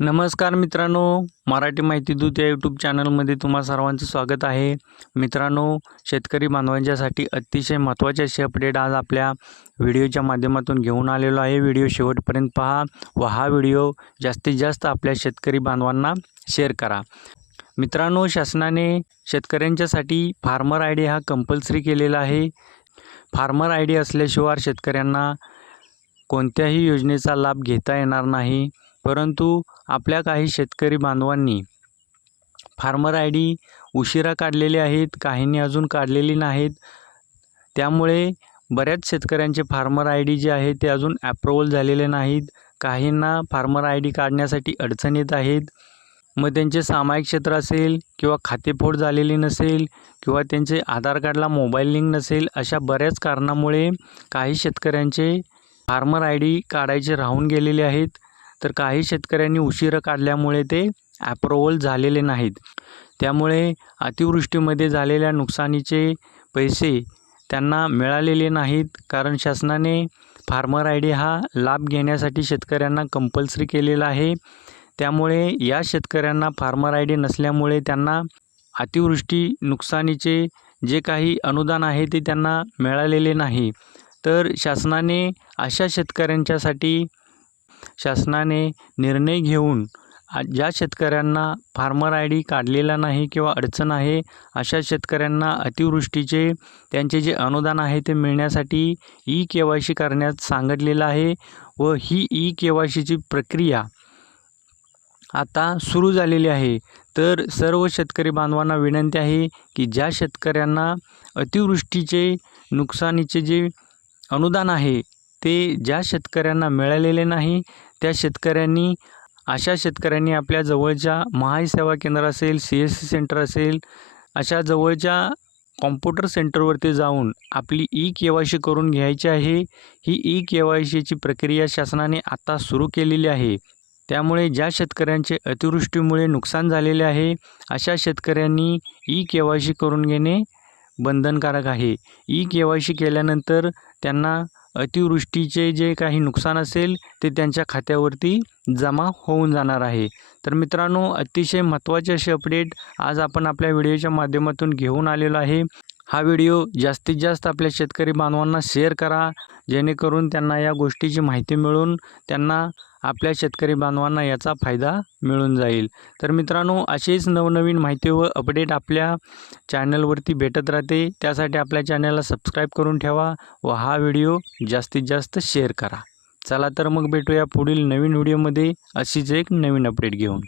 नमस्कार मित्रांनो, मराठी माहिती दूत या यूट्यूब चॅनलमध्ये तुम्हा सर्वांचं स्वागत आहे. मित्रांनो, शेतकरी बांधवांच्यासाठी अतिशय महत्त्वाचे असे अपडेट आज आपल्या व्हिडिओच्या माध्यमातून घेऊन आलेलो आहे. व्हिडिओ शेवटपर्यंत पहा व हा व्हिडिओ जास्तीत जास्त आपल्या शेतकरी बांधवांना शेअर करा. मित्रांनो, शासनाने शेतकऱ्यांच्यासाठी फार्मर आय डी हा कंपल्सरी केलेला आहे. फार्मर आय डी असल्याशिवाय शेतकऱ्यांना कोणत्याही योजनेचा लाभ घेता येणार नाही. परंतु आपल्या काही शेतकरी बांधवांनी फार्मर आय डी उशिरा काढलेले आहेत, काहींनी अजून काढलेली नाहीत. त्यामुळे बऱ्याच शेतकऱ्यांचे फार्मर आय डी जे आहे ते अजून ॲप्रूव्हल झालेले नाहीत. काहींना फार्मर आय डी काढण्यासाठी अडचण येत आहेत. मग त्यांचे सामायिक क्षेत्र असेल किंवा खातेफोड झालेली नसेल किंवा त्यांचे आधार कार्डला मोबाईल लिंक नसेल, अशा बऱ्याच कारणामुळे काही शेतकऱ्यांचे फार्मर आय डी काढायचे राहून गेलेले आहेत. तर काही शेतकऱ्यांनी उशिरा काढल्यामुळे ते ॲप्रूव्हल झालेले नाहीत. त्यामुळे अतिवृष्टीमध्ये झालेल्या नुकसानीचे पैसे त्यांना मिळालेले नाहीत. कारण शासनाने फार्मर आय डी हा लाभ घेण्यासाठी शेतकऱ्यांना कंपल्सरी केलेला आहे. त्यामुळे या शेतकऱ्यांना फार्मर आय डी नसल्यामुळे त्यांना अतिवृष्टी नुकसानीचे जे काही अनुदान आहे ते त्यांना मिळालेले नाही. तर शासनाने अशा शेतकऱ्यांच्यासाठी शासनाने निर्णय घेऊन ज्या शेतकऱ्यांना फार्मर आय डी काढलेला नाही किंवा अडचण आहे, अशा शेतकऱ्यांना अतिवृष्टीचे त्यांचे जे अनुदान आहे ते मिळण्यासाठी ई-KYC करण्यास सांगितलेलं आहे. व ही ई-KYCची प्रक्रिया आता सुरू झालेली आहे. तर सर्व शेतकरी बांधवांना विनंती आहे की ज्या शेतकऱ्यांना अतिवृष्टीचे नुकसानीचे जे अनुदान आहे ते ज्या शेतकऱ्यांना मिळालेले नाही, त्या शेतकऱ्यांनी अशा शेतकऱ्यांनी आपल्या जवळच्या महाई सेवा केंद्र असेल, CSC सेंटर असेल, अशा जवळच्या कॉम्प्युटर सेंटरवरती जाऊन आपली ई-KYC करून घ्यायची आहे. ही ई-KYCची प्रक्रिया शासनाने आता सुरू केलेली आहे. त्यामुळे ज्या शेतकऱ्यांचे अतिवृष्टीमुळे नुकसान झालेले आहे, अशा शेतकऱ्यांनी ई-KYC करून घेणे बंधनकारक आहे. ई-KYC केल्यानंतर त्यांना अतिवृष्टीचे जे काही नुकसान असेल ते त्यांच्या खात्यावरती जमा होऊन जाणार आहे. तर मित्रांनो, अतिशय महत्त्वाचे असे अपडेट आज आपण आपल्या व्हिडिओच्या माध्यमातून घेऊन आलेलो आहे. हा व्हिडिओ जास्तीत जास्त आपल्या शेतकरी बांधवांना शेअर करा, जेणेकरून त्यांना या गोष्टीची माहिती मिळून त्यांना आपल्या शेतकरी बांधवांना याचा फायदा मिळून जाईल. तर मित्रांनो, असेच नवनवीन माहिती व अपडेट आपल्या चॅनलवरती भेटत राहते. त्यासाठी आपल्या चॅनलला सबस्क्राईब करून ठेवा व हा व्हिडिओ जास्तीत जास्त शेअर करा. चला तर मग भेटूया पुढील नवीन व्हिडिओमध्ये अशीच एक नवीन अपडेट घेऊन.